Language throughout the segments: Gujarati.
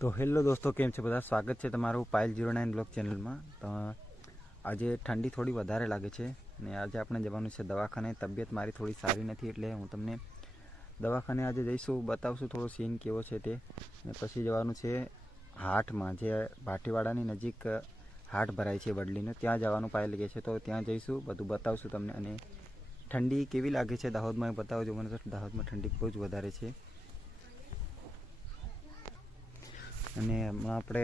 તો હેલો દોસ્તો, કેમ છે બધા? સ્વાગત છે તમારું પાયલ 09 બ્લોગ ચેનલમાં. તો આજે ઠંડી થોડી વધારે લાગે છે અને આજે આપણે જવાનું છે દવાખાને. તબિયત મારી થોડી સારી નથી એટલે હું તમને દવાખાને આજે જઈશું, બતાવશું થોડો સીન કેવો છે તે. અને પછી જવાનું છે હાટમાં, જે ભાટીવાડાની નજીક હાટ ભરાય છે વડલીનો, ત્યાં જવાનું પાયલ કહે છે. તો ત્યાં જઈશું, બધું બતાવશું તમને. અને ઠંડી કેવી લાગે છે દાહોદમાં એ બતાવજો મને. તો દાહોદમાં ઠંડી બહુ જ વધારે છે. અને આપણે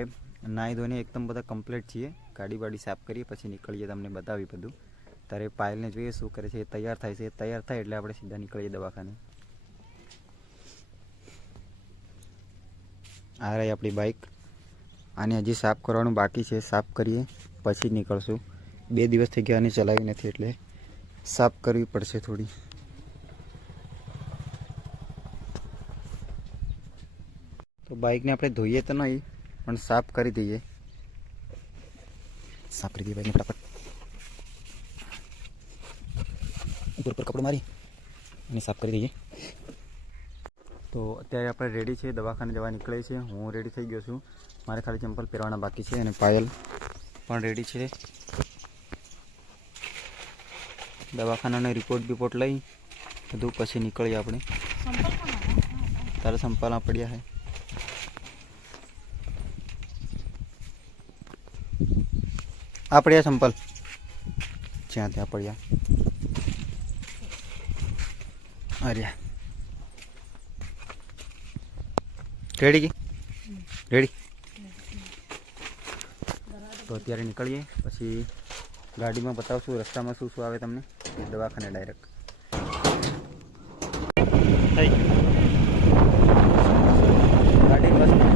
નાહી ધોઈને એકદમ બધા કમ્પ્લીટ છીએ, ગાડી બાડી સાફ કરીએ પછી નીકળીએ, તમને બતાવી બધું. ત્યારે પાયલને જોઈએ શું કરે છે, એ તૈયાર થાય છે. તૈયાર થાય એટલે આપણે સીધા નીકળીએ દવાખાને. આ રહી આપણી બાઇક, આને હજી સાફ કરવાનું બાકી છે. સાફ કરીએ પછી જ નીકળશું. 2 દિવસ થઈ ગયા આને ચલાવી નથી એટલે સાફ કરવી પડશે થોડી. તો બાઇકને આપણે ધોઈએ તો નહીં, પણ સાફ કરી દઈએ. સાફ કરી દઈએ બાઇકને ફટાફટ. ઉપર કપડો મારી અને સાફ કરી દઈએ. તો અત્યારે આપણે રેડી છે, દવાખાને જવા નીકળે છે. હું રેડી થઈ ગયો છું, મારે ખાલી ચંપલ પહેરવાના બાકી છે. અને પાયલ પણ રેડી છે. દવાખાનાનો રિપોર્ટ લઈ બધું પછી નીકળીએ આપણે. તારા સંપાલા પડ્યા છે. આ પડ્યા સંપલ, જ્યાં ત્યાં પડ્યા. અર્યા રેડી કી રેડી. તો અત્યારે નીકળીએ, પછી ગાડીમાં બતાવશું રસ્તામાં શું શું આવે તમને. દવાખાને ડાયરેક્ટ થઈ ગયું. ગાડી બસમાં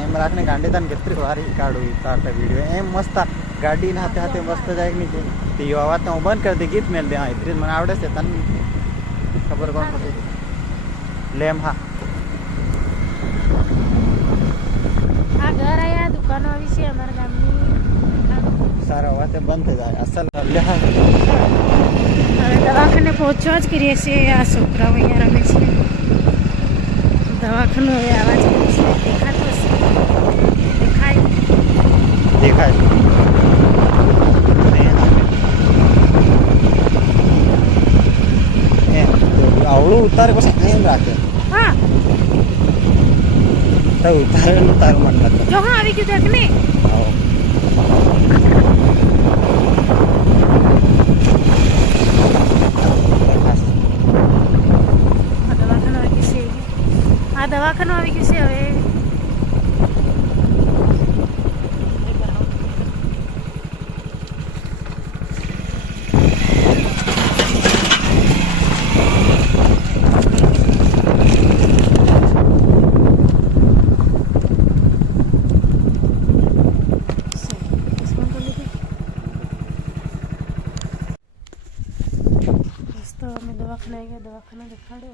એમ રાખને ગાંડી તને કેટલી વારી કાઢતા વિડીયો એમ મસ્ત ગાડીના હાથે હાથે મસ્ત જાય નહીં છે. તો એ અવાજ તો હું બંધ કરી દઈ, ગીત મેળ દે. હા એટલી મને આવડે છે, તને ખબર કોણ પછી લેમ. હા આ ઘર આયા દુકાનો આવી છે અમારા ગામની. સારા અવાજ બંધ થઈ જાય. અસલ લે હા. હવે દવાખાને પહોંચવા જ કરીએ છીએ. આ છોકરાઓ અહીંયા રમે છે. દવાખાનું હવે આવાજ કરે છે. દેખાતો હશે? દેખાય. આવડું ઉતારે પછી એમ રાખે. હા તો ઉતારેલું તારું મન નથી. જો હા આવી ગયું દેખ ને. આ દવાખાનું આવી ગયું છે હવે. તો અમે દવાખાને આવી ગયા. દવાખાને દેખાડો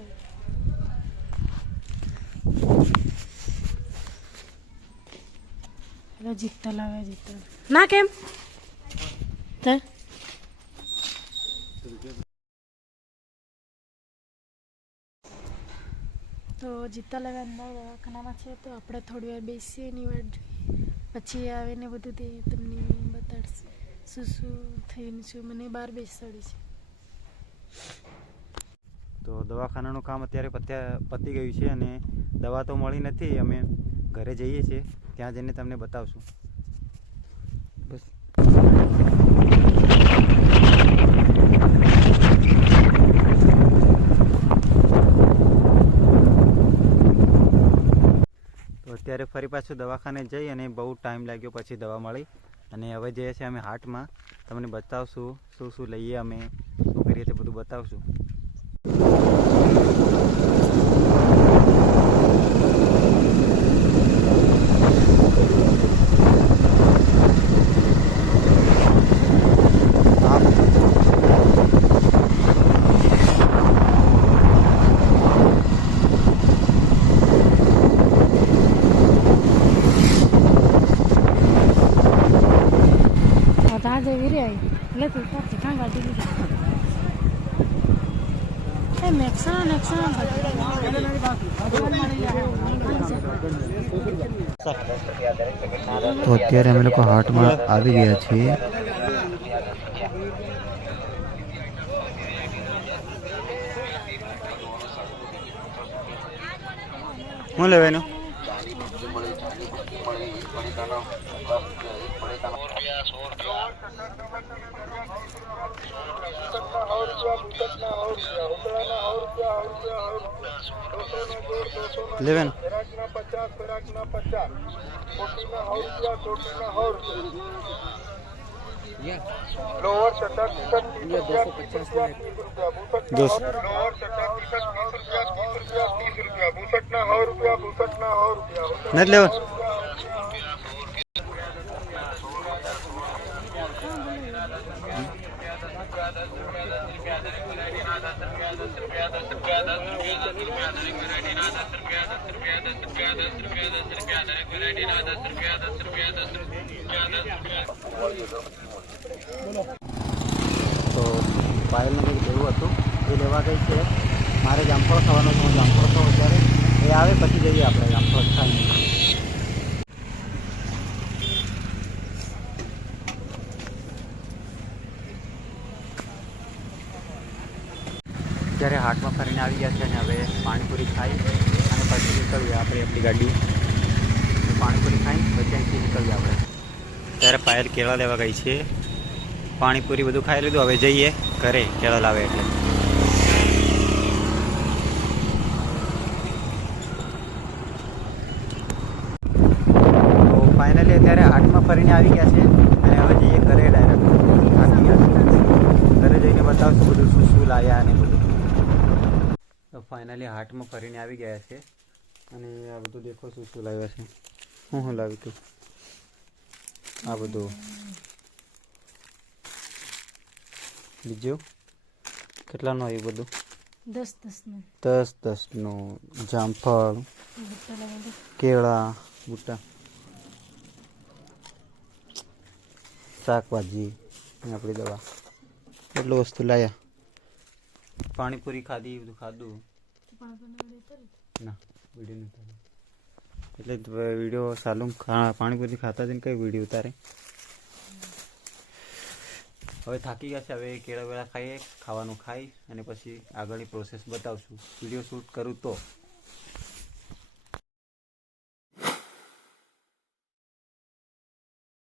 જીતતા લાવે. જીતતા ના કેમ તો જીતતા લાવે અંદર દવાખાનામાં છે. તો આપણે થોડી વાર બેસીએ એની વાત જોઈએ, પછી આવીને બધું તે તમને બતાડશે શું શું થયું શું. મને બહાર બેસાડી છે. તો દવાખાનાનું કામ અત્યારે પતી ગયું છે અને દવા તો મળી નથી. અમે ઘરે જઈએ છીએ, ત્યાં જઈને તમને બતાવશું. બસ તો અત્યારે ફરી પાછું દવાખાને જઈ અને બહુ ટાઈમ લાગ્યો પછી દવા મળી. અને હવે જઈએ છીએ અમે હાટમાં, તમને બતાવશું શું શું લઈએ, અમે શું કરીએ તે બધું બતાવશું. જેવી રે એટલે તું કાં ગાડી લીધી. તો અત્યારે અમે લોકો હાટમાં આવી ગયા છીએ. શું લેવાનું? લેવાનું નથી લેવાનું. તો પાયલને કંઈક લેવું હતું એ લેવા ગઈ છે. મારે જામફળ ખાવાનું છે. હું જામફળ ખાઉં અત્યારે એ આવે પછી જઈએ આપણે જામફળ ખાઈને. અત્યારે હાટમાં ફરીને આવી ગયા છે અને હવે પાણીપુરી ખાઈ અને પછી નીકળીએ આપણે આપણી ગાડી. પાણીપુરી ખાઈ પછી અહીંથી નીકળીએ આપણે. ત્યારે પાયલ કેળા લેવા ગઈ છે. પાણીપુરી બધું ખાઈ લીધું. હવે જઈએ ઘરે કેળા લાવે એટલે. તો ફાઇનલી અત્યારે હાટમાં ફરીને આવી ગયા છે અને હવે જઈએ ઘરે ડાયરેક્ટ. ઘરે જઈને બતાવશું બધું શું શું લાવ્યા અને બધું. તો ફાઇનલી હાટમાં ફરીને આવી ગયા છે અને આ બધું દેખો શું શું લાવ્યા છે. હું લાવી તું આ બધું. બીજું કેટલાનું આવ્યું બધું? 10-10નું. જામફળ, કેળા, બુટ્ટા, શાકભાજી, આપણી દવા, એટલું વસ્તુ લાવ્યા. પાણીપુરી ખાધી, બધું ખાધું. ના વિડીયો નહીં ઉતારે એટલે વિડીયો ચાલુ. પાણીપુરી ખાતા જઈને કઈ વિડીયો ઉતારે. હવે થાકી ગયા છે. હવે કેળા વેળા ખાઈએ, ખાવાનું ખાઈ અને પછી આગળની પ્રોસેસ બતાવશું. વિડીયો શૂટ કરું તો